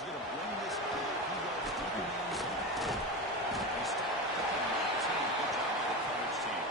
He's going to bring this play. He goes deep in the end zone. They stop at the 19. Good job by the coverage team.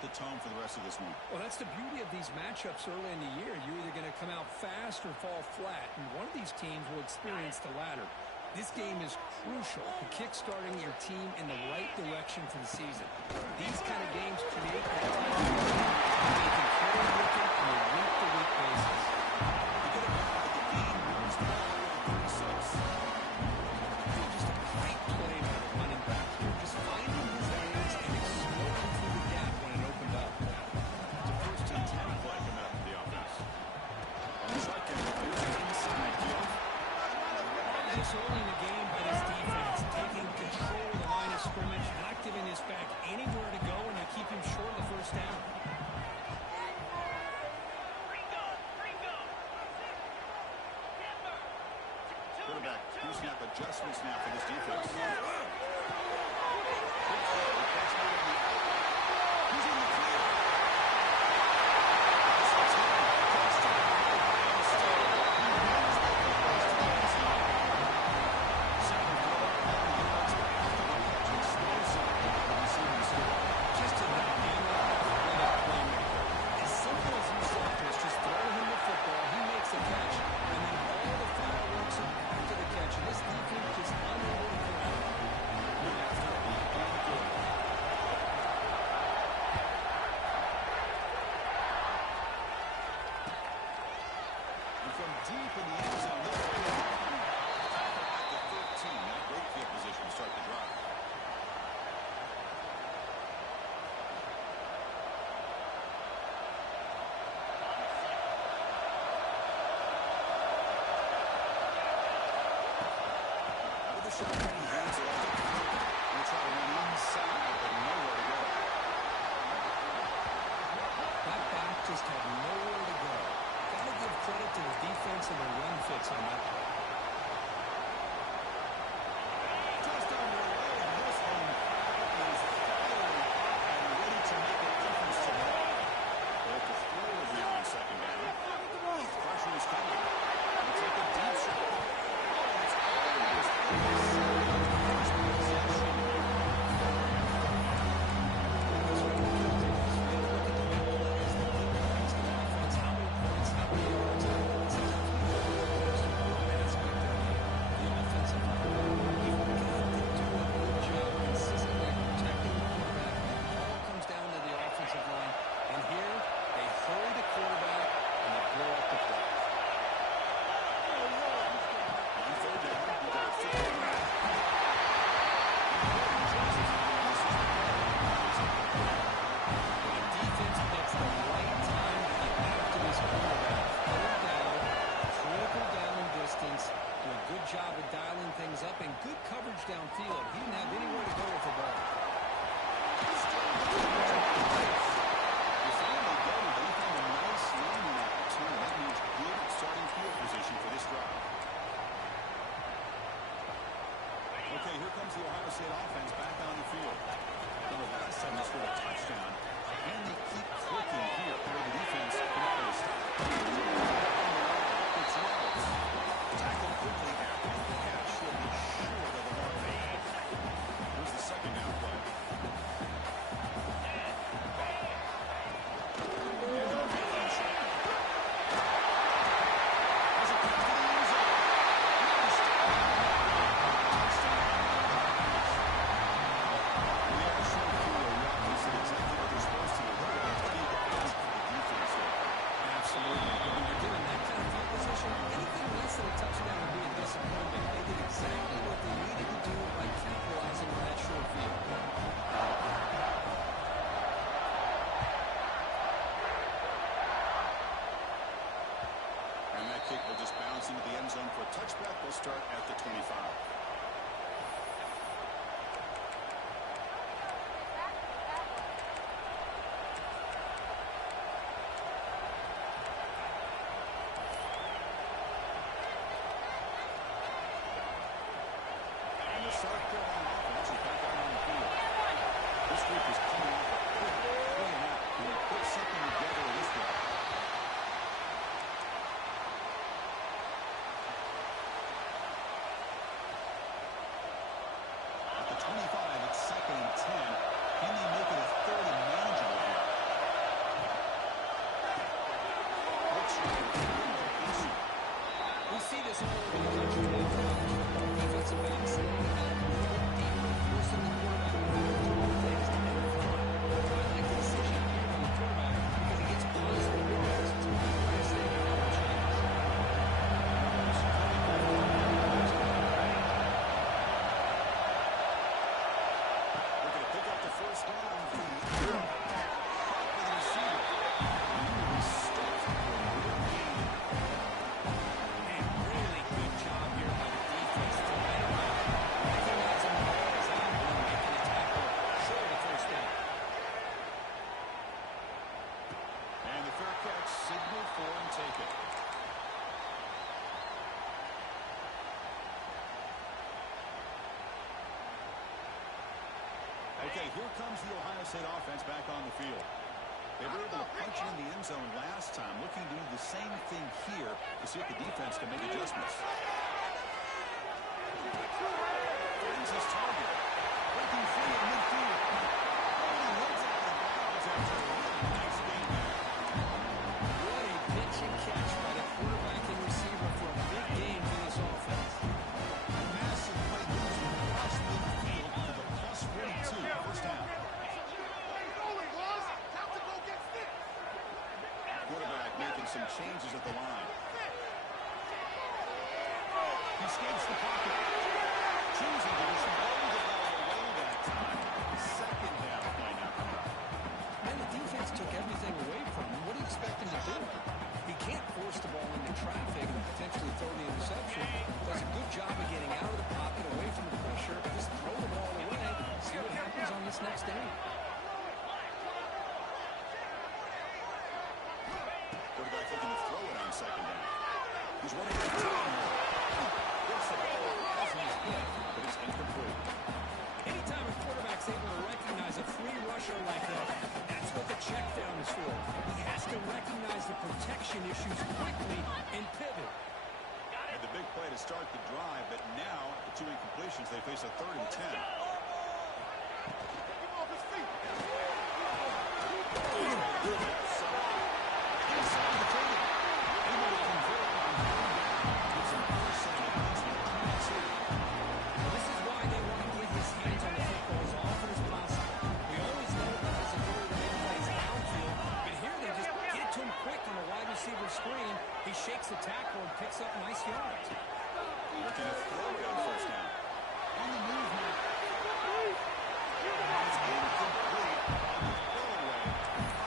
The tone for the rest of this one. Well, that's the beauty of these matchups early in the year. You're either going to come out fast or fall flat, and one of these teams will experience the latter. This game is crucial to kick-starting your team in the right direction for the season. These kind of games create that type of game. They can carry with it on a week-to-week basis. You get a guy with the game runs the ball over 36. Just a great play by the running back here. Just finding his lanes and exploding through the gap when it opened up. It's a first and 10 play coming up for the offense. And the second inside field. This early in the game by this defense, taking control of the line of scrimmage, not giving this back anywhere to go, and they keep him short of the first down. Quarterback, pre-snap adjustments now for this defense. He's in the clear. Deep in the end zone. At the 13. Now great field position to start the drive. With the shot, he hands it off. He'll try to run inside, but nowhere to go. That back just had nowhere to go. Gotta give credit to the defense and the run fits on that play. Just underway, and this one is firing and ready to make a difference today. Both the throw is now on second down. Pressure is coming. He'll take a deep shot. Oh, it's almost first possession. end zone for a touchback. They'll start at the 25. And the South Carolina offense is back out on the field. This group is coming off a quick 3-and-out. Can they put something together this way? At the 25, it's 2nd and 10. Can they make it a 3rd and manageable here? Looks like We see this all over the country. Defensive backs deep, forcing the quarterback to do things that never fun. I like the decision here on the quarterback because he gets positive yards. It's a great thing to never change. We're going to pick up the first down from the receiver. Really stuffed for a good gain. And really good job here by the defense to let him out. Recognizing the ball is out and making a tackle short of the first down. And the fair catch signal for and take it. Okay, here comes the Ohio State offense back on the field. They were able to punch it in the end zone last time, looking to do the same thing here to see if the defense can make adjustments. Finds his target. Breaking free at midfield. And he runs out of bounds after a really nice game there. What a pitch and catch by the quarterback and receiver for a big game for this offense. A massive play moves across midfield to the +42, first down. Quarterback making some changes at the line. He escapes the pocket. Choosing to just roll the ball away that time. Second down play now coming up. And the defense took everything away from him. What do you expect him to do? He can't force the ball into traffic and potentially throw the interception. Does a good job of getting out of the pocket, away from the pressure. Just throw the ball away. See what happens on this next down. Quarterback looking to throw it on second down. He's running out of time here. Gets the ball as he's hit, but it's incomplete. Anytime a quarterback's able to recognize a free rusher like that, that's what the check down is for. He has to recognize the protection issues quickly and pivot. And the big play to start the drive, but now, after 2 incompletions, they face a 3rd and 10. Inside the 30. Able to convert on third down. Gets an first and ends with 22. Well, this is why they want to get his hands on the football as often as possible. We always know that his ability to make plays downfield, but here they just get it to him quick on a wide receiver screen. He shakes the tackle and picks up nice yards. Looking to throw it on first down. On the move now. It's incomplete on the throwaway.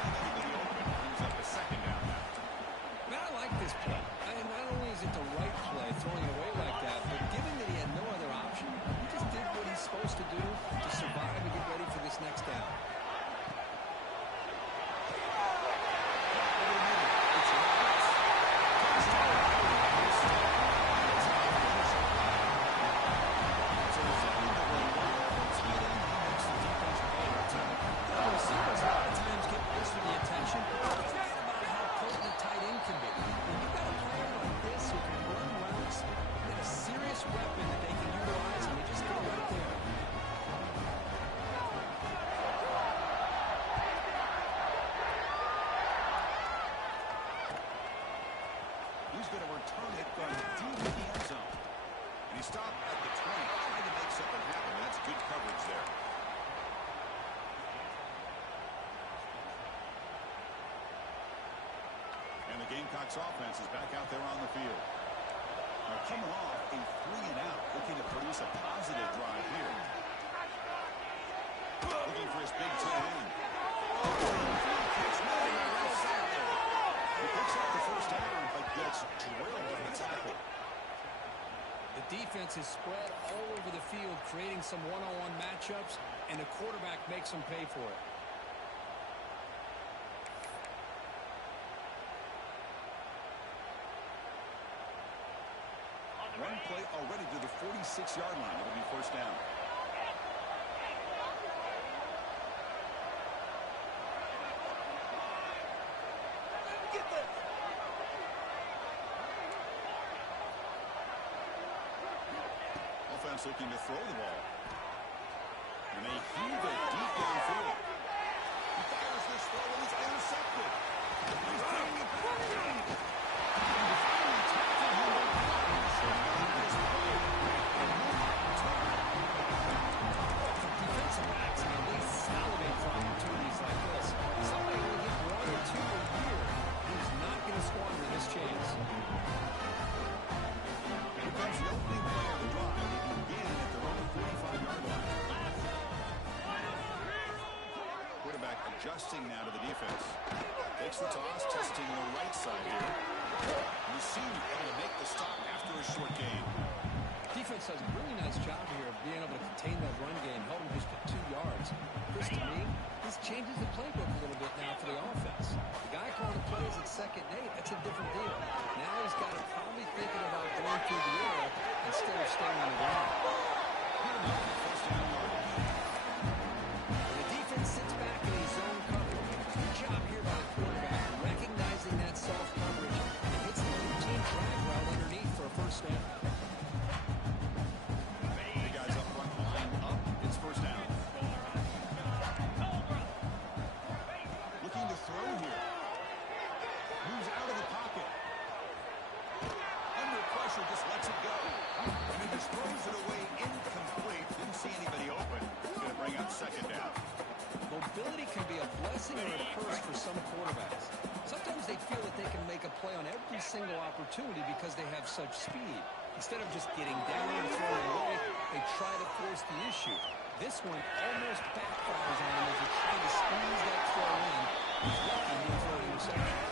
Finds anybody open. Brings up a second down now. Man, I like this play. And not only is it the right play, throwing it away like that, but given that he had no other option, he just did what he's supposed to do to survive and get ready for this next down. Receivers a lot of times get most of the attention. Forget about how potent a tight end can be. When you've got a player like this who can run routes, you got a serious weapon that they can utilize, and they just go right there. He's going to return it from deep in the end zone. And he stopped at the 20, trying to make something happen. That's good coverage there. And the Gamecocks offense is back out there on the field. Now coming off a 3-and-out, looking to produce a positive drive here. Looking for his big tight end. He picks up the first down, but gets drilled on the tackle. defense is spread all over the field, creating some one-on-one matchups, and the quarterback makes them pay for it. One play already to the 46-yard line. It'll be first down. Get this. Offense looking to throw the ball. And they heave it deep downfield. He fires this throw and it's intercepted. He's bringing it back. Defensive backs can at least salivate for opportunities like this. Somebody will get 1 or 2 a year who's not going to squander this chance. Here comes the opening play of the drive. They begin at their own 45-yard line. Quarterback adjusting now to the defense. Takes the toss, testing the right side here. You see able to make the stop after a short gain. Defense does a really nice job here of being able to contain that run game, held him just to 2 yards. Chris, to me, this changes the playbook a little bit now for the offense. The guy calling the plays at 2nd and 8, that's a different deal. Now he's got to probably thinking about going through the air instead of staying on the ground. First down yardage. The defense sits back in his zone coverage. Good job here by the quarterback, recognizing that soft coverage and hits the routine drag route underneath for a first down. Just lets it go. And he just throws it away incomplete. Didn't see anybody open. It's going to bring up 2nd down. Mobility can be a blessing or a curse for some quarterbacks. Sometimes they feel that they can make a play on every single opportunity because they have such speed. Instead of just getting down and throwing away, they try to force the issue. This one almost backfires on him as he tries to squeeze that throw in. He's lucky he threw an interception.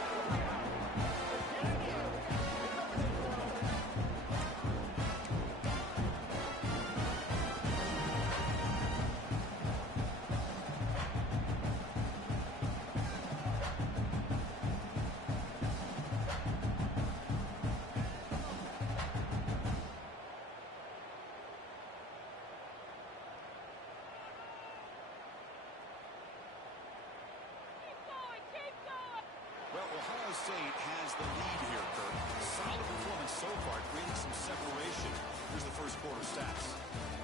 Well, Ohio State has the lead here, Kirk. Solid performance so far, creating some separation. Here's the first quarter stats.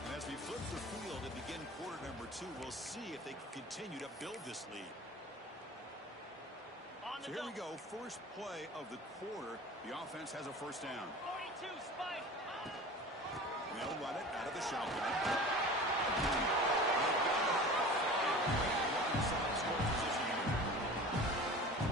And as we flip the field and begin quarter number 2, we'll see if they can continue to build this lead. So here we go, first play of the quarter. The offense has a first down. 42, Spike. They'll run it out of the shotgun.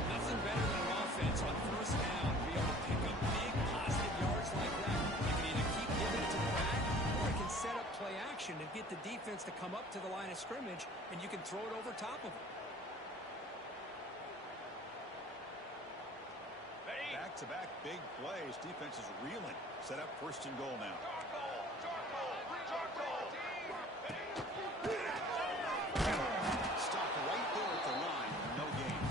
Nothing better than an offense on first down to be able to pick up big positive yards like that. You can either keep giving it to the back, or you can set up play action and get the defense to come up to the line of scrimmage, and you can throw it over top of them. Back-to-back big plays. Defense is reeling. Set up 1st and goal now. Stop right there at the line. No gain.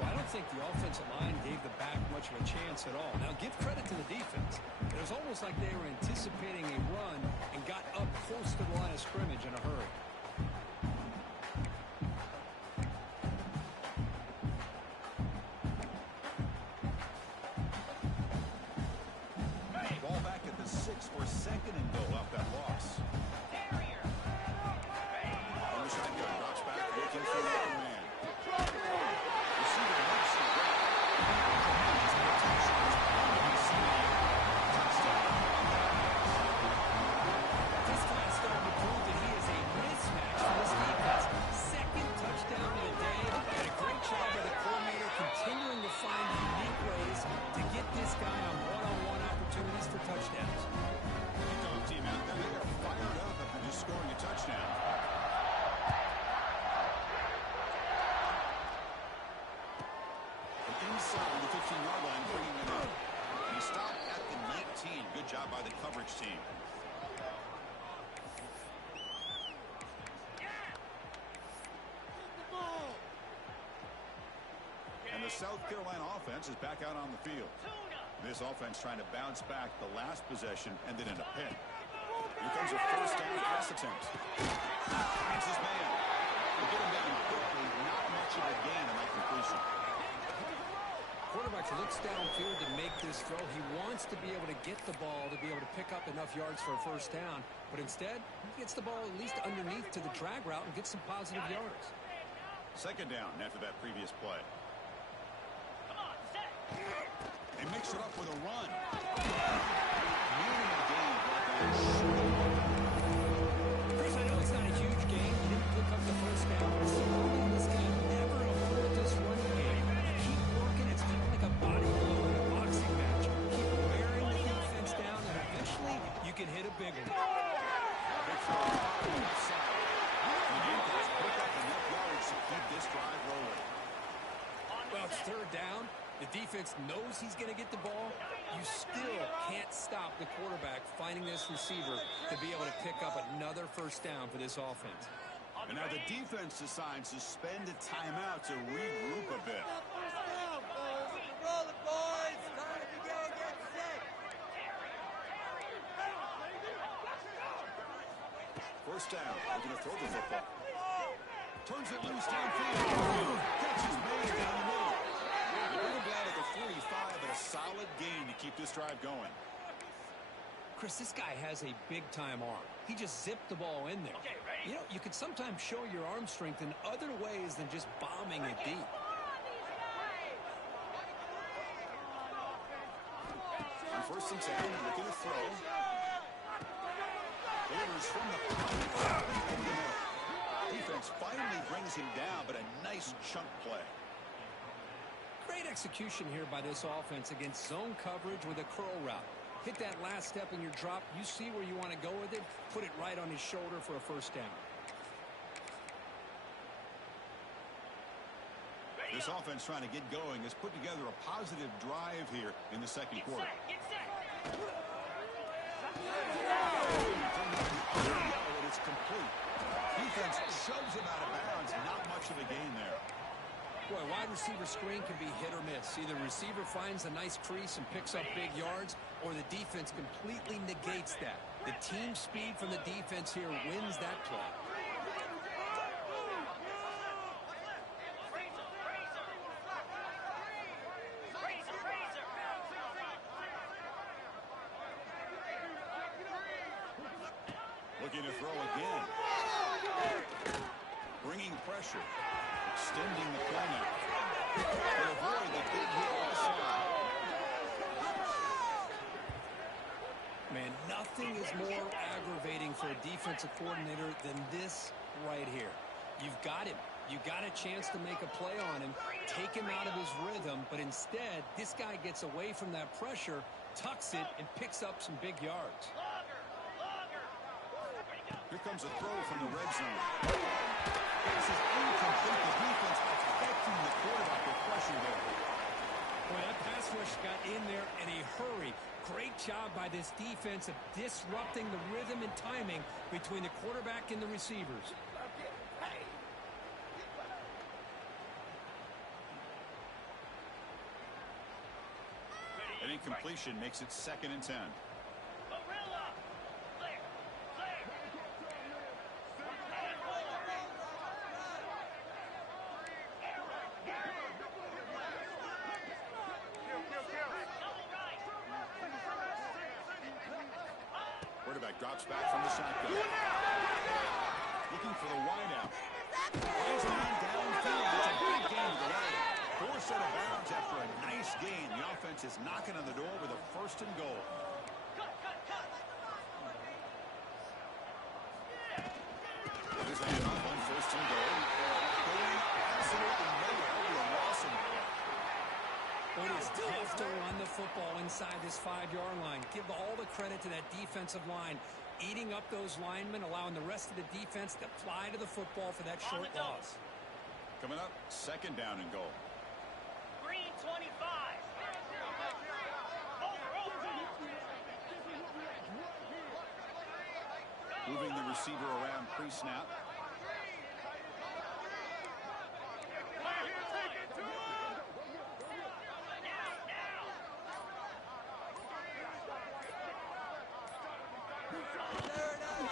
Well, I don't think the offensive line gave the back much of a chance at all. Now, give credit to the defense. It was almost like they were anticipating a run and got up close to the line of scrimmage in a hurry. Ball back at the 6 for 2nd and goal off that loss. On the shotgun, drops back, looking for the open man. Receiver makes the grab. This guy's starting to prove that he is a mismatch for this defense. 2nd touchdown of the day, and a great job by the coordinator continuing to find unique ways to get this guy on one-on-one opportunities for touchdowns. Kickoff team out there, they are fired up after just scoring a touchdown. And inside the 15-yard line, bringing it up. He stopped at the 19. Good job by the coverage team. And the South Carolina offense is back out on the field. This offense trying to bounce back the last possession and then in a pin. Here comes a first down pass attempt. Finds his man. They get him down quickly. Not much of a gain on that completion. Quarterback looks downfield to make this throw. He wants to be able to get the ball to be able to pick up enough yards for a first down. But instead, he gets the ball at least underneath to the drag route and gets some positive yards. Second down after that previous play. They mix it up with a run. Minimal gain. Chris, I know it's not a huge game. He didn't pick up the first down. This guy never avoid this running game. Keep working. It's kind of like a body blow in a boxing match. Keep wearing the defense down, and eventually you can hit a big one. Big throw on the left side. The Eagles pick up enough yards to keep this drive rolling. Well, it's third down. The defense knows he's going to get the ball. You still can't stop the quarterback finding this receiver to be able to pick up another first down for this offense. And now the defense decides to spend a timeout to regroup a bit. First down. They're going to throw the football. Turns it loose downfield. Catch is made down the middle. They bring him down to the 45, but a solid gain to keep this drive going. Chris, this guy has a big-time arm. He just zipped the ball in there. You know, you can sometimes show your arm strength in other ways than just bombing it deep. On first and 10, looking to throw. Delivers from the pocket. Defense finally brings him down, but a nice chunk play. Great execution here by this offense against zone coverage with a curl route. Hit that last step in your drop. You see where you want to go with it. Put it right on his shoulder for a first down. This offense trying to get going has put together a positive drive here in the second quarter. It's complete. Defense shoves him out of bounds. Not much of a gain there. Boy, wide receiver screen can be hit or miss. Either receiver finds a nice crease and picks up big yards, or the defense completely negates that. The team speed from the defense here wins that play. Looking to throw again. Bringing pressure. Extending the play now. To avoid the big hit on the side. Man, nothing is more aggravating for a defensive coordinator than this right here. You've got him. You got a chance to make a play on him, take him out of his rhythm, but instead, this guy gets away from that pressure, tucks it, and picks up some big yards. Here comes a throw from the red zone. This is incomplete. The defense affecting the quarterback with pressure there. Boy, that pass rush got in there in a hurry. Great job by this defense of disrupting the rhythm and timing between the quarterback and the receivers. An incompletion makes it 2nd and 10. Quarterback drops back from the shotgun. Looking for the wideout. Finds a man downfield. It's a big gain to the right. Forced out of bounds after a nice gain. The offense is knocking on the door with a 1st and goal. There's a handoff on 1st and goal. Going absolutely nowhere over a loss in play. It is tough to run the football inside this 5-yard line. Give all the credit to that defensive line, eating up those linemen, allowing the rest of the defense to fly to the football for that short loss. Coming up, 2nd down and goal. Green 25. Moving the receiver around pre-snap.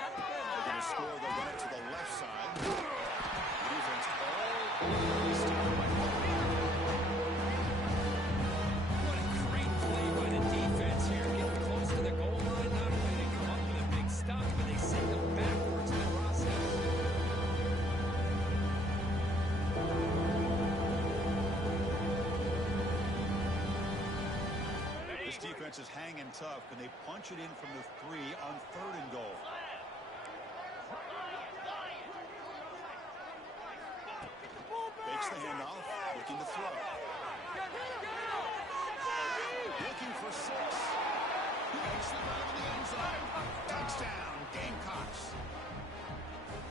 They're going to score. They'll run it to the left side. Defense all over this team. What a great play by the defense here. Getting close to the goal line. Not only they come up with a big stop, but they send them backwards in the process. This defense is hanging tough. Can they punch it in from the 3 on 3rd and goal? Fakes the handoff, looking to throw. Looking for 6. Makes the run in the end zone. Touchdown, Gamecocks.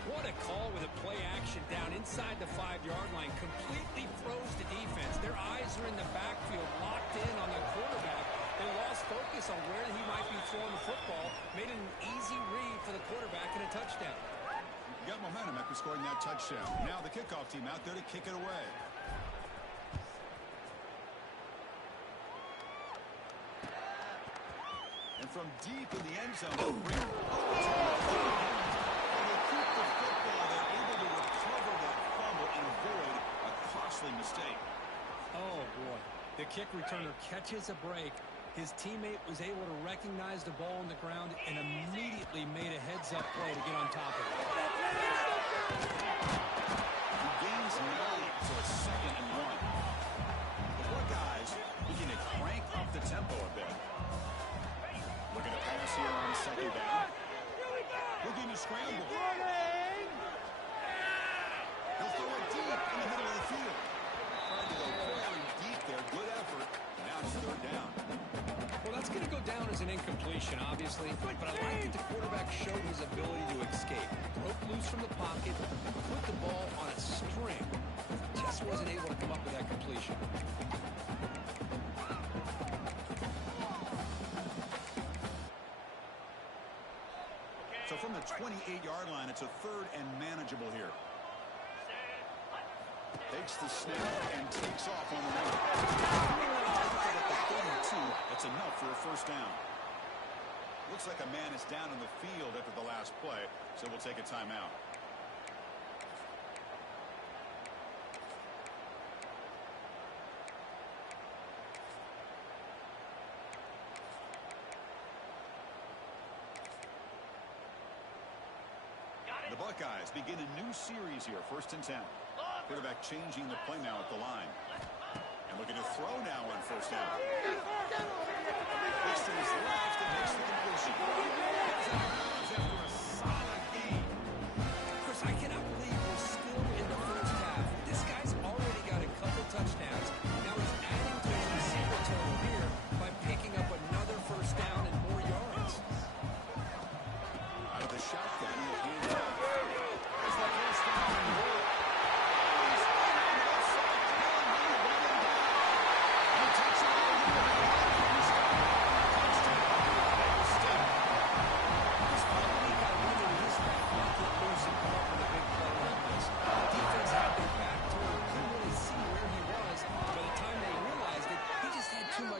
What a call with a play action down inside the 5-yard line. Completely froze the defense. Their eyes are in the backfield, locked in on the quarterback. They lost focus on where he might be throwing the football. Made it an easy read for the quarterback and a touchdown. Got momentum after scoring that touchdown. Now the kickoff team out there to kick it away. And from deep in the end zone, they'll bring it over to the 30. And they keep the football. They're able to recover that fumble and avoid a costly mistake. Oh, boy. The kick returner catches a break. His teammate was able to recognize the ball on the ground and immediately made a heads-up play to get on top of it. He gains 9, so it's 2nd and 1. The Buckeyes looking to crank up the tempo a bit. Looking to pass here on 2nd down. Looking to scramble. He'll throw it deep in the middle of the field. Trying to go very deep there. Good effort. Now it's 3rd down. Well, that's going to go down as an incompletion, obviously, but I like that the quarterback showed his ability to escape. Broke loose from the pocket, put the ball on a string. Just wasn't able to come up with that completion. So from the 28-yard line, it's a 3rd and manageable here. Takes the snap and takes off on the run. At the 32, that's enough for a 1st down. Looks like a man is down in the field after the last play, so we'll take a timeout. The Buckeyes begin a new series here, 1st and 10. Quarterback changing the play now at the line. And looking to throw now on 1st down. Looks to his left and makes the completion. Gets out of bounds after a solid game. Chris, I cannot believe we're still in the 1st half. This guy's already got a couple touchdowns. Now he's adding to his receiver total here by picking up another 1st down and more yards. Out of the shotgun, he'll hand it off. There's that 1st down and goal.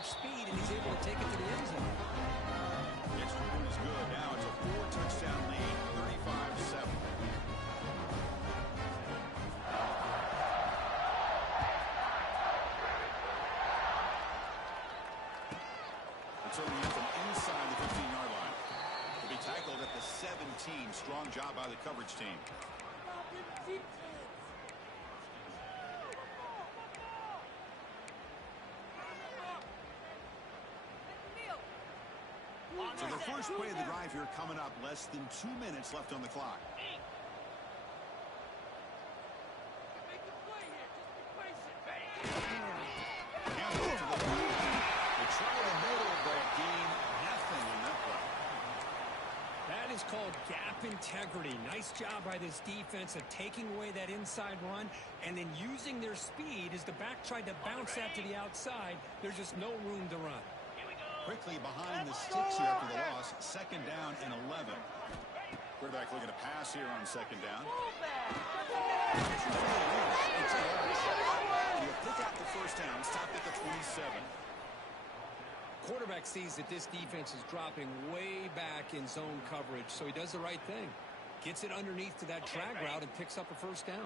Speed, and he's able to take it to the end zone. The extra point is good. Now it's a 4-touchdown lead, 35-7. It's over here from inside the 15-yard line. He'll be tackled at the 17. Strong job by the coverage team. So the first play of the drive here coming up, less than 2 minutes left on the clock. That is called gap integrity. Nice job by this defense of taking away that inside run and then using their speed as the back tried to bounce that to the outside. There's just no room to run. Quickly behind the sticks here after the loss. 2nd down and 11. Quarterback looking to pass here on second down. He'll pick up the first down, stopped at the 27. Quarterback sees that this defense is dropping way back in zone coverage, so he does the right thing. Gets it underneath to that drag route and picks up a first down.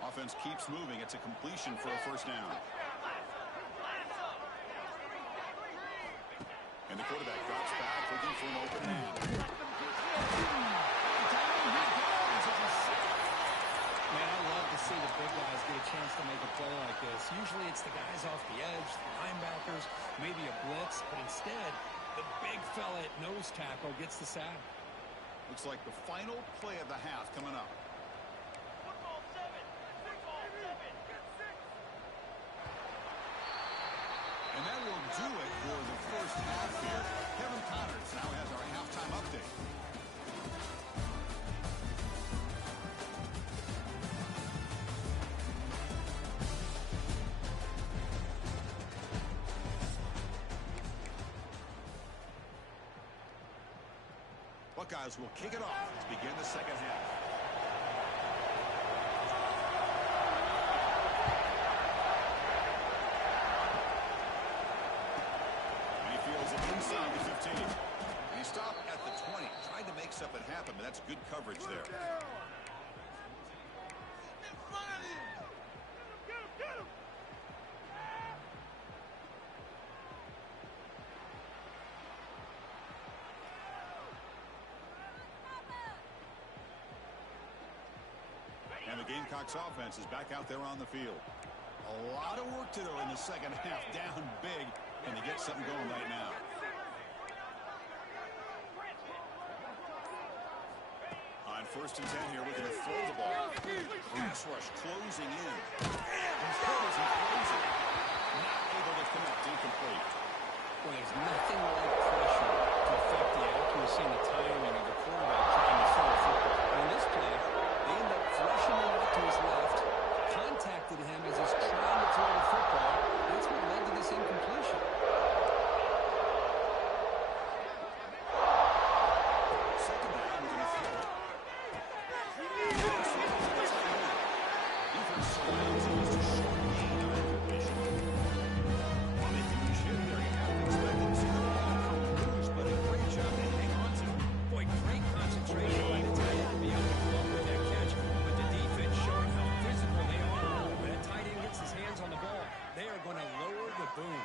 Offense keeps moving. It's a completion for a first down. And the quarterback drops back, looking for an open man. Man, I love to see the big guys get a chance to make a play like this. Usually it's the guys off the edge, the linebackers, maybe a blitz, but instead, the big fella at nose tackle gets the sack. Looks like the final play of the half coming up. And that will do it for the first half here. Kevin Connors now has our halftime update. Buckeyes will kick it off to begin the second half. And he feels it inside the 15. And he stopped at the 20. Tried to make something happen, but that's good coverage there. And the Gamecocks offense is back out there on the field. A lot of work to do in the second half. Down big, and to get something going right now. On 1st and 10 here, we're going to throw the ball. Pass rush closing in. He's closing. Not able to connect, incomplete. Well, there's nothing like pressure to affect the accuracy and the timing of the quarterback trying to throw a football. On this play, they end up flushing him out to his left, contacted him as he's trying to throw the football. That's what led to this incompletion. Second down, we're going to throw it. Defense surrounds him as a short gain of incompletion. While they finish here, they're half expecting to see the ball lose, but a great job to hang on to. Boy, great concentration by the tight end to be able to come up with that catch. But the defense showing how physical they are. When that tight end gets his hands on the ball, they are going to lower the boom.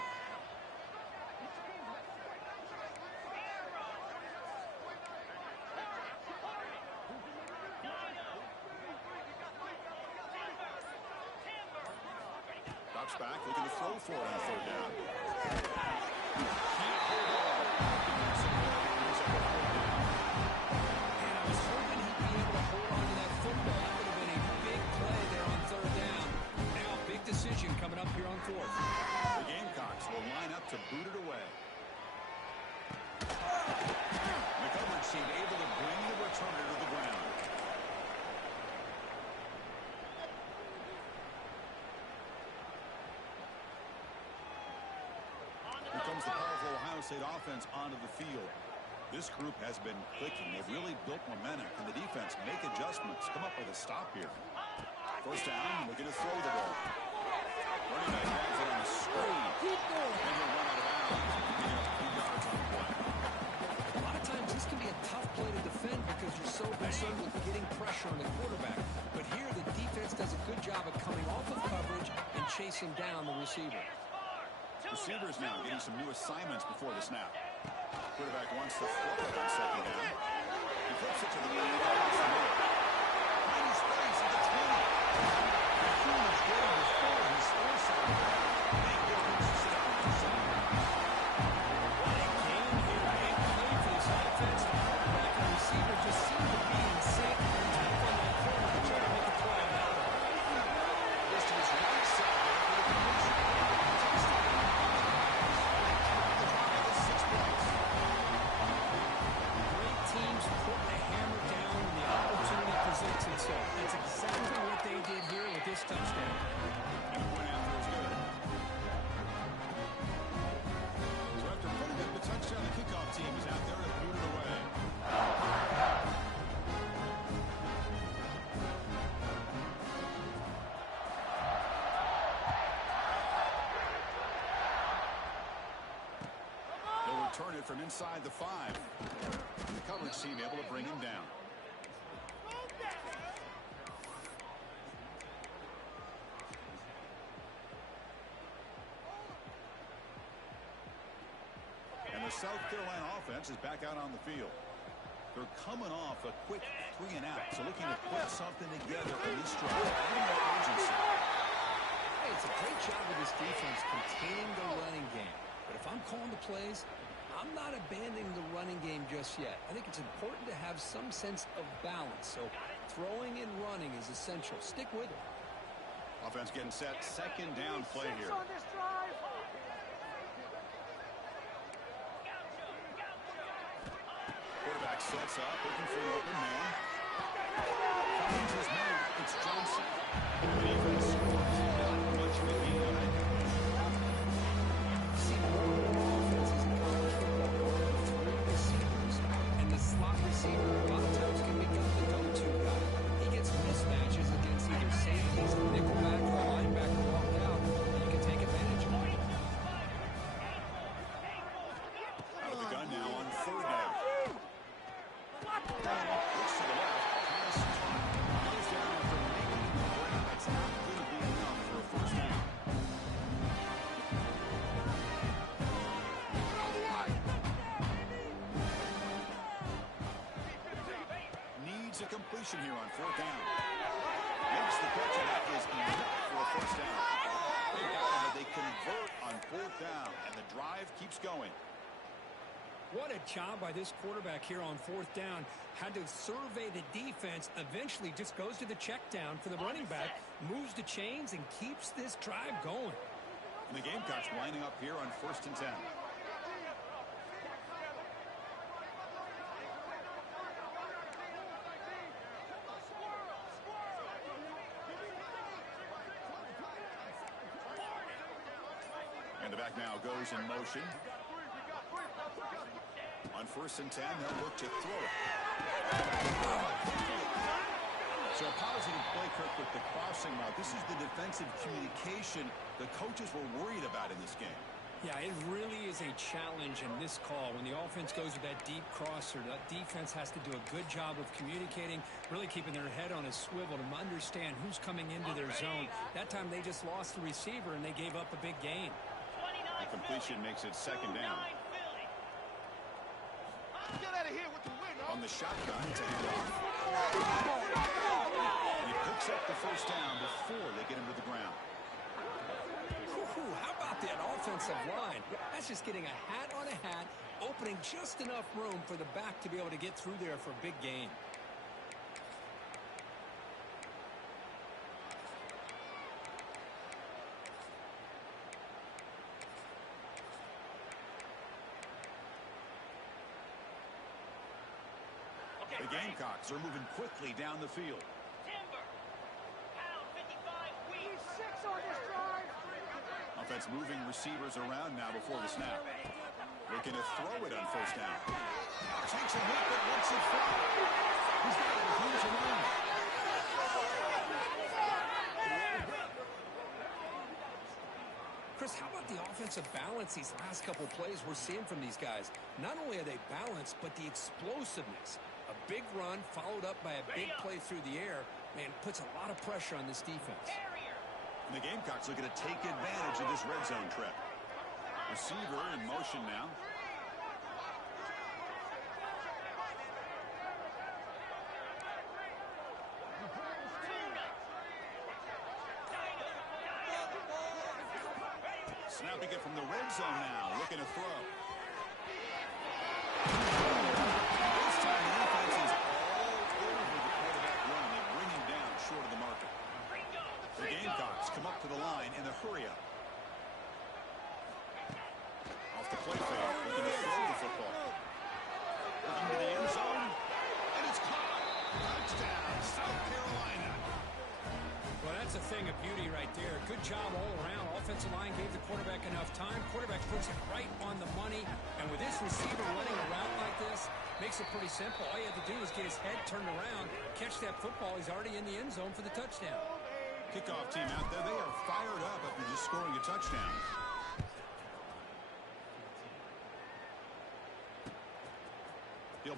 Drops back, looking to throw for it on 3rd down. And I was hoping he'd be able to hold on to that football. That would have been a big play there on 3rd down. Now, big decision coming up here on 4th. The Gamecocks will line up to boot it away. The coverage team able to bring the returner to the ground. Here comes the powerful Ohio State offense onto the field. This group has been clicking. They've really built momentum. Can the defense make adjustments? Come up with a stop here. First down, looking to throw the ball. Running back has it on the screen. And he'll run out of bounds. Picking up 2 yards on the play. A lot of times this can be a tough play to defend because you're so concerned with getting pressure on the quarterback. But here the defense does a good job of coming off of coverage and chasing down the receiver. Receivers now getting some new assignments before the snap. Quarterback wants to throw it on 2nd down. He flips it to the right. Across the middle. Finds space at the 20. The huge gain before he scores something. They give him to sit on the side. What a game here. Big play for this offense. The quarterback and receiver just seem to be in sync. They're tough on that corner to try to make a play on that one. Just to his right side there for the completion. Great teams putting the hammer down and the opportunity return it from inside the 5. The coverage team able to bring him down. And the South Carolina offense is back out on the field. They're coming off a quick 3 and out, so looking to put something together in this drive. Hey, it's a great job of this defense containing the running game. But if I'm calling the plays, I'm not abandoning the running game just yet. I think it's important to have some sense of balance. So throwing and running is essential. Stick with it. Offense getting set. Second down play here. Quarterback sets up, looking for an open man. Finds his man. It's Johnson. The defense scores. Not much of a gain on that. See more and more offenses in college football going with 3 receivers, and the slot receiver a lot of times can become the go-to guy. He gets mismatches against either safeties, nickelback, or a linebacker walked out, and you can take advantage of it. Out of the gun now on 3rd down. Looks to the left. Pass goes down after making the grab. That's not going to be enough for a first down. Needs a completion here on 4th down. Makes the catch, and that is enough for a first down. But they convert on 4th down, and the drive keeps going. What a job by this quarterback here on 4th down. Had to survey the defense, eventually just goes to the check down for the running back, moves the chains, and keeps this drive going. And the Gamecocks lining up here on 1st and 10. And the back now goes in motion. On 1st and 10, they'll look to throw it. So a positive play, Kirk, with the crossing route. This is the defensive communication the coaches were worried about in this game. Yeah, it really is a challenge in this call. When the offense goes with that deep crosser, that defense has to do a good job of communicating, really keeping their head on a swivel to understand who's coming into their zone. That time they just lost the receiver and they gave up a big gain. The completion makes it 2nd down. Get out of here with the win, On the shotgun to hand off. And he picks up the first down before they get him to the ground. How about that offensive line? That's just getting a hat on a hat, opening just enough room for the back to be able to get through there for a big gain. The Gamecocks are moving quickly down the field. Offense moving receivers around now before the snap. Looking to throw it on 1st down. Takes a hit, but lets it fly. He's got a huge amount. Chris, how about the offensive balance these last couple plays we're seeing from these guys? Not only are they balanced, but the explosiveness. A big run followed up by a big play through the air, man, puts a lot of pressure on this defense. And the Gamecocks looking to take advantage of this red zone trip. Receiver in motion now. Snapping it from the red zone now, looking to throw. This time the offense is all over the quarterback run. They bring him down short of the marker. The Gamecocks come up to the line in a hurry-up. Off the play fake, looking to throw the football. Looking to the end zone, and it's caught. Touchdown, South Carolina. Well, that's a thing of beauty right there. Good job all around. Offensive line gave the quarterback enough time. Quarterback puts it right on the money. And with this receiver running around like this, makes it pretty simple. All you have to do is get his head turned around, catch that football. He's already in the end zone for the touchdown. Kickoff team out there. They are fired up after just scoring a touchdown.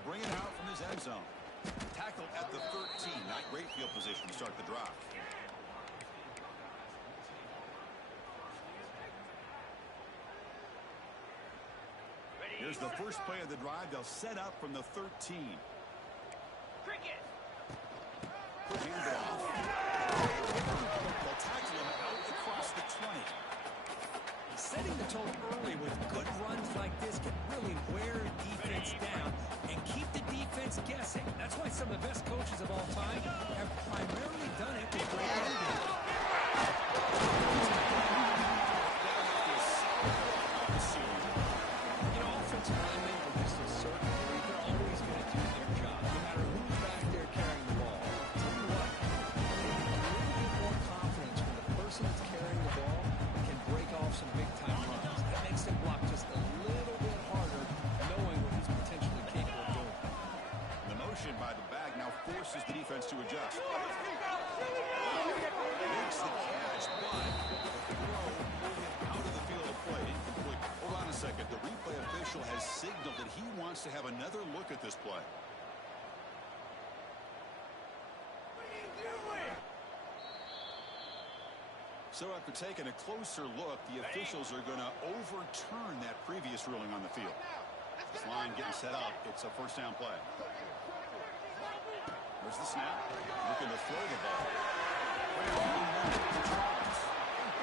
bring it out from his end zone. Tackle at the 13. Not great field position to start the drive. Here's the first play of the drive. They'll set up from the 13. Cricket. Hand it off. They'll tackle him out across the 20. Setting the tone early with good runs like this can really wear a defense down and keep the defense guessing. That's why some of the best coaches of all time have primarily done it with great run games. You know, offensive linemen are just a certain breed. They're always going to do their job, no matter who's back there carrying the ball. Tell you what, a little bit more confidence when the person that's carrying the ball can break off some big-time runs. That makes him block just a little bit harder, knowing what he's potentially capable of doing. The motion by the back now forces the defense to adjust. Makes the catch, but the throw moving out of the field of play. Incomplete. Hold on a second. The replay official has signaled that he wants to have another look at this play. So after taking a closer look, the officials are going to overturn that previous ruling on the field. This line getting set up. It's a first down play. There's the snap. Looking to throw the ball.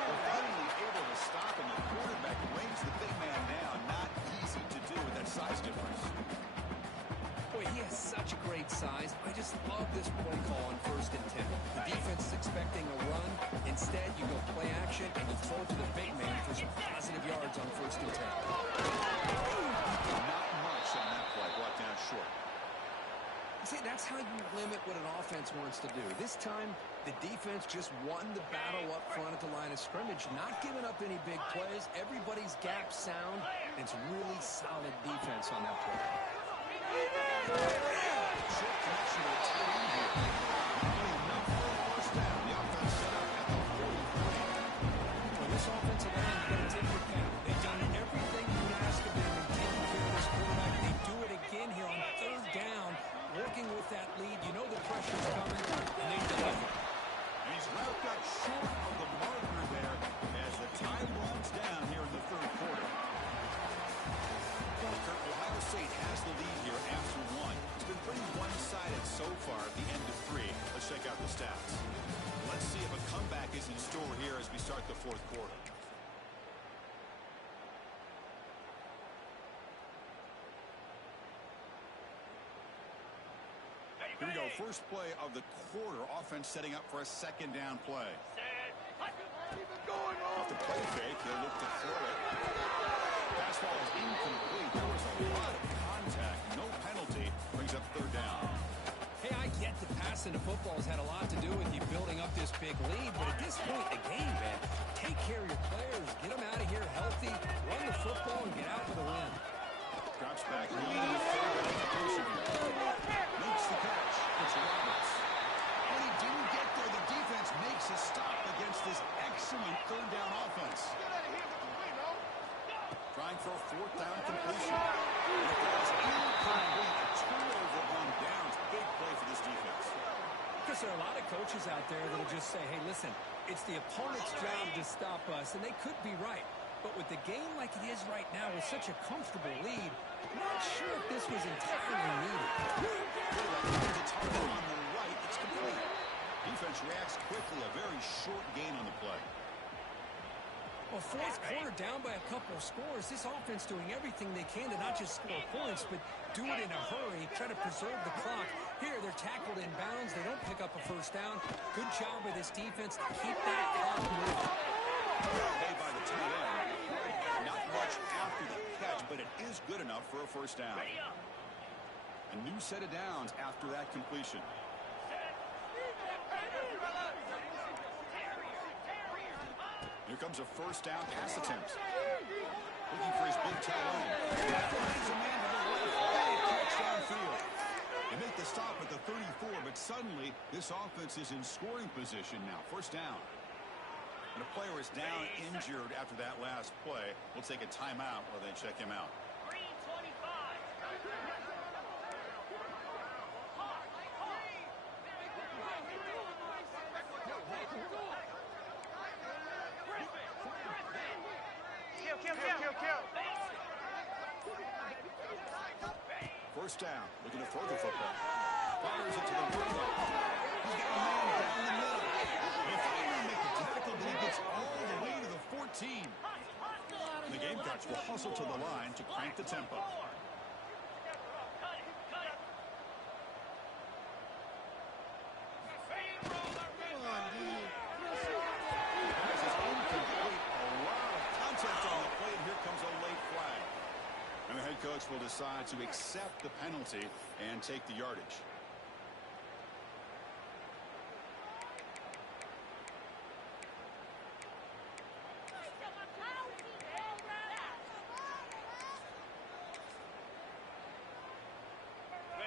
They're finally able to stop him. The quarterback weighs the big man down. Not easy to do with that size difference. Boy, he has such a great size. I just love this play call on 1st and 10. The defense is expecting a run. Instead, you go play action and you throw to the big man for some positive yards on 1st and 10. Not much on that play. Brought down short. See, that's how you limit what an offense wants to do. This time, the defense just won the battle up front at the line of scrimmage, not giving up any big plays. Everybody's gap sound, and it's really solid defense on that play. Short connection to the tight end here. Not enough for a first down. The offense set up at the 43. For this offensive line, you got to tip your cap. They've done everything you would ask of them in taking care of this quarterback. They do it again here on 3rd down. Working with that lead, you know the pressure's coming, and they deliver. He's wrapped up short of the marker there as the time runs down here in the 3rd quarter. Walker, Ohio State has the lead here after 1. It's been pretty one-sided so far at the end of 3. Let's check out the stats. Let's see if a comeback is in store here as we start the 4th quarter. Here we go. First play of the quarter. Offense setting up for a 2nd down play. Off the play fake, he'll look to throw it. Pass ball is incomplete. There was a lot of contact. No penalty. Brings up 3rd down. Hey, I get the passing to football has had a lot to do with you building up this big lead, but at this point in the game, man, take care of your players. Get them out of here healthy, run the football, and get out with a win. Drops back. Makes the catch. It's Roberts. When he didn't get there, the defense makes a stop against this excellent 3rd down offense. Trying for a 4th down completion. And it was incomplete. A turnover on downs. Big play for this defense. Because there are a lot of coaches out there that will just say, hey, listen, it's the opponent's job to stop us, and they could be right. But with the game like it is right now with such a comfortable lead, I'm not sure if this was entirely needed. The target on the right, it's complete. Defense reacts quickly. A very short gain on the play. Well, 4th quarter down by a couple of scores. This offense doing everything they can to not just score points, but do it in a hurry, try to preserve the clock. Here, they're tackled in bounds. They don't pick up a 1st down. Good job by this defense to keep that clock moving. Made by the tight end. Not much after the catch, but it is good enough for a 1st down. A new set of downs after that completion. Here comes a 1st down pass attempt. Looking for his big tight end. Finds a man to the left. Catch downfield. They make the stop at the 34, but suddenly this offense is in scoring position now. 1st down. And a player is down injured after that last play. We'll take a timeout while they check him out. First down, looking to throw the football. Fires it to the right. He's got a man down the middle. They finally make the tackle, but he gets all the way to the 14. And the Gamecocks will hustle to the line to crank the tempo. And the head coach will decide to accept the penalty and take the yardage.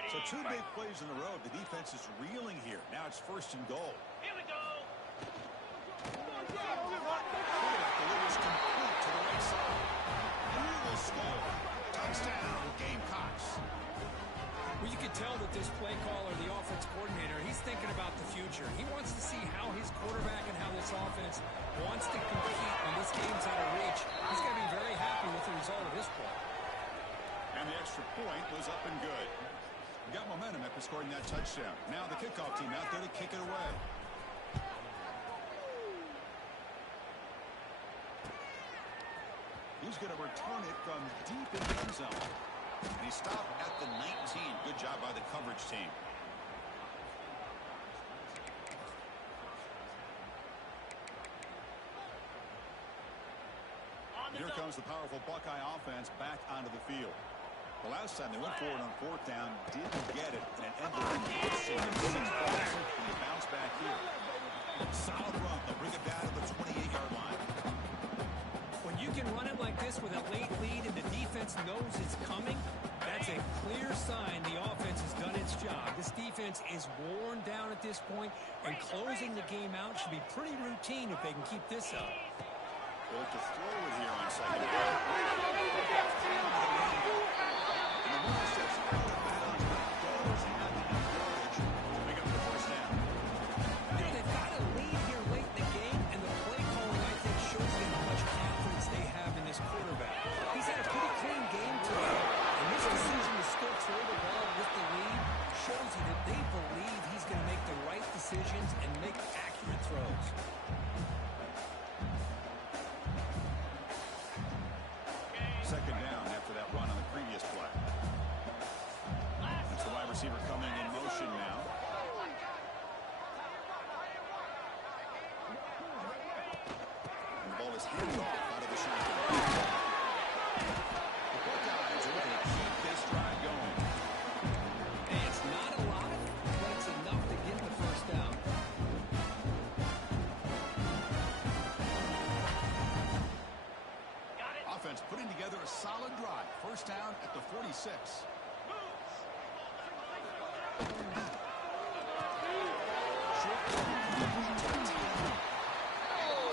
So two big plays in a row. The defense is reeling here. Now it's first and goal. Here we go. Delivers complete to the right side. And he will score. Touchdown, Gamecocks. Well, you can tell that this play caller, the offense coordinator, he's thinking about the future. He wants to see how his quarterback and how this offense wants to compete when this game's out of reach. He's going to be very happy with the result of this play. And the extra point was up and good. Got momentum after scoring that touchdown. Now the kickoff team out there to kick it away. He's going to return it from deep in the end zone. And he stopped at the 19. Good job by the coverage team. Here comes the powerful Buckeye offense back onto the field. The last time they went forward on fourth down, didn't get it, and it ended up pushing 6 points, and they bounced back here. Solid run. They'll bring it down to the 28-yard line. When you can run it like this with a late lead and the defense knows it's coming, that's a clear sign the offense has done its job. This defense is worn down at this point, and closing the game out should be pretty routine if they can keep this up. They'll look to throw it here on second down. And the runner steps out of bounds, but does have enough yardage to pick up the first down. You know, they've got a lead here late in the game, and the play calling, I think, shows them how much confidence they have in this quarterback. He's had a pretty clean game today, and this decision to still throw the ball with the lead shows you that they believe he's going to make the right decisions and make accurate throws. Second down after that run on the previous play. That's the wide receiver coming in motion now. And the ball is handed off out of the shotgun. The Buckeyes are looking to keep this drive going. Hey, it's not a lot, but it's enough to get the first down. Offense putting together a solid drive. First down at the 46.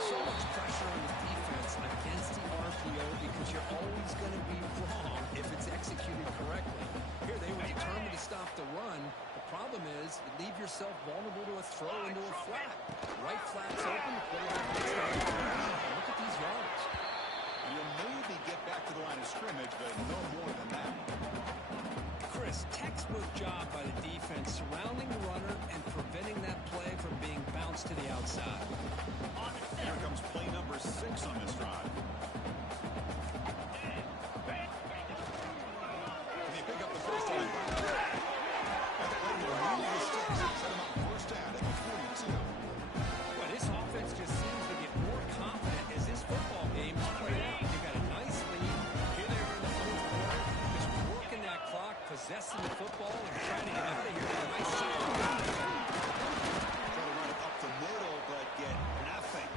So much pressure on the defense against the RPO because you're always going to be wrong if it's executed correctly. Here they were determined to stop the run. The problem is you leave yourself vulnerable to a throw into a flat. Right flat's open. The quarterback gets there. Look at these yards. You'll maybe get back to the line of scrimmage, but no more than that. Chris, textbook job by the defense surrounding the runner and preventing that play from being bounced to the outside. Here comes play number 6 on this drive. Can they pick up the first down? And the play will move the sticks and set them up first down at the 42. Well, this offense just seems to get more confident as this football game is played out. They got a nice lead. Here they are in the fourth quarter, just working that clock, possessing the football, and trying to get out of here with a nice score. Try to run it up the middle, but get nothing.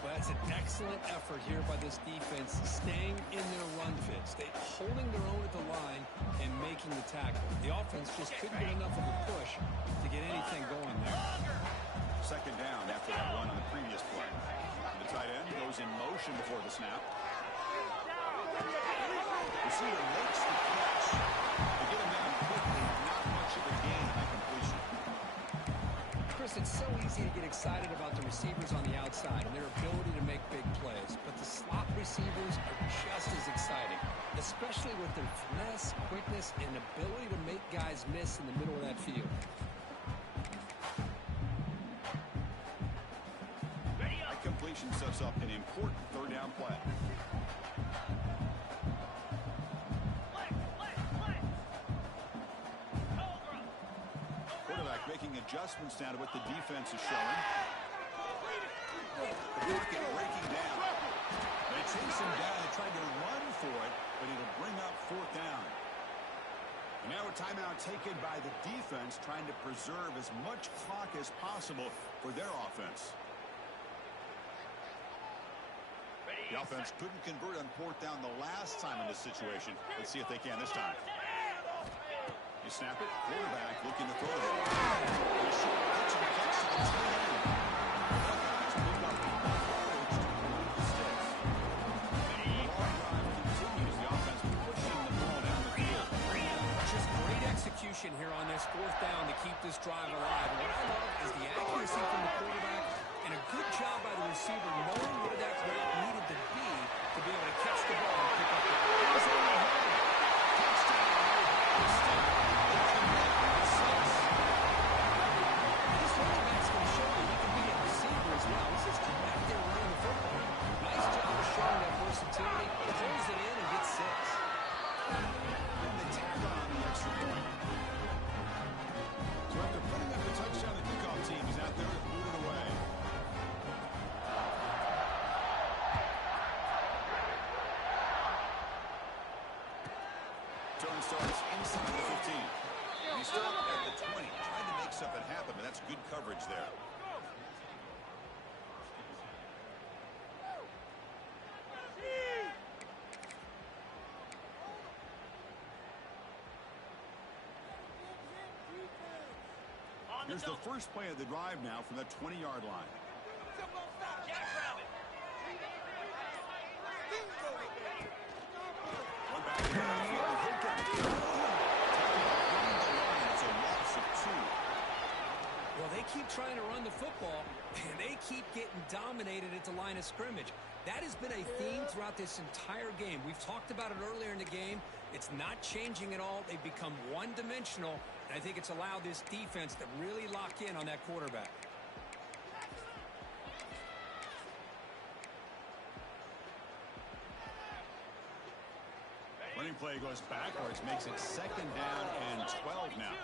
Well, that's an excellent effort here by this defense, staying in their run fits. They holding their own at the line and making the tackle. The offense just couldn't get enough of a push to get anything going there. Second down after that run on the previous play. The tight end goes in motion before the snap. Receiver makes the catch. They get him down quickly. Not much of a gain on that completion. Chris, Chris, it's so easy to get excited about the receivers on the outside and their ability to make big plays, but the slot receivers are just as exciting, especially with their finesse, quickness, and ability to make guys miss in the middle of that field. That completion sets up an important third down play. Quarterback making adjustments now to what the defense is showing. The pocket breaking down. They chase him down. They tried to run for it, but it'll bring up fourth down. And now a timeout taken by the defense, trying to preserve as much clock as possible for their offense. The offense couldn't convert on fourth down the last time in this situation. Let's see if they can this time. You snap it. Quarterback looking to throw it. The short pitch and gets to the tight end. Buckeyes pick up the yardage to move the sticks. The long drive continues. The offense pushing the ball down the field. Just great execution here on this fourth down to keep this drive alive. What I love is the accuracy from the quarterback and a good job by the receiver knowing where that route needed to be able to catch the ball and pick up the ball. Turn starts inside the 15. He started at the 20, trying to make something happen, but that's good coverage there. Here's the first play of the drive now from the 20-yard line. Well, they keep trying to run the football, and they keep getting dominated at the line of scrimmage. That has been a theme throughout this entire game. We've talked about it earlier in the game. It's not changing at all. They've become one-dimensional, and I think it's allowed this defense to really lock in on that quarterback. Running play goes backwards, makes it 2nd down and 12 now.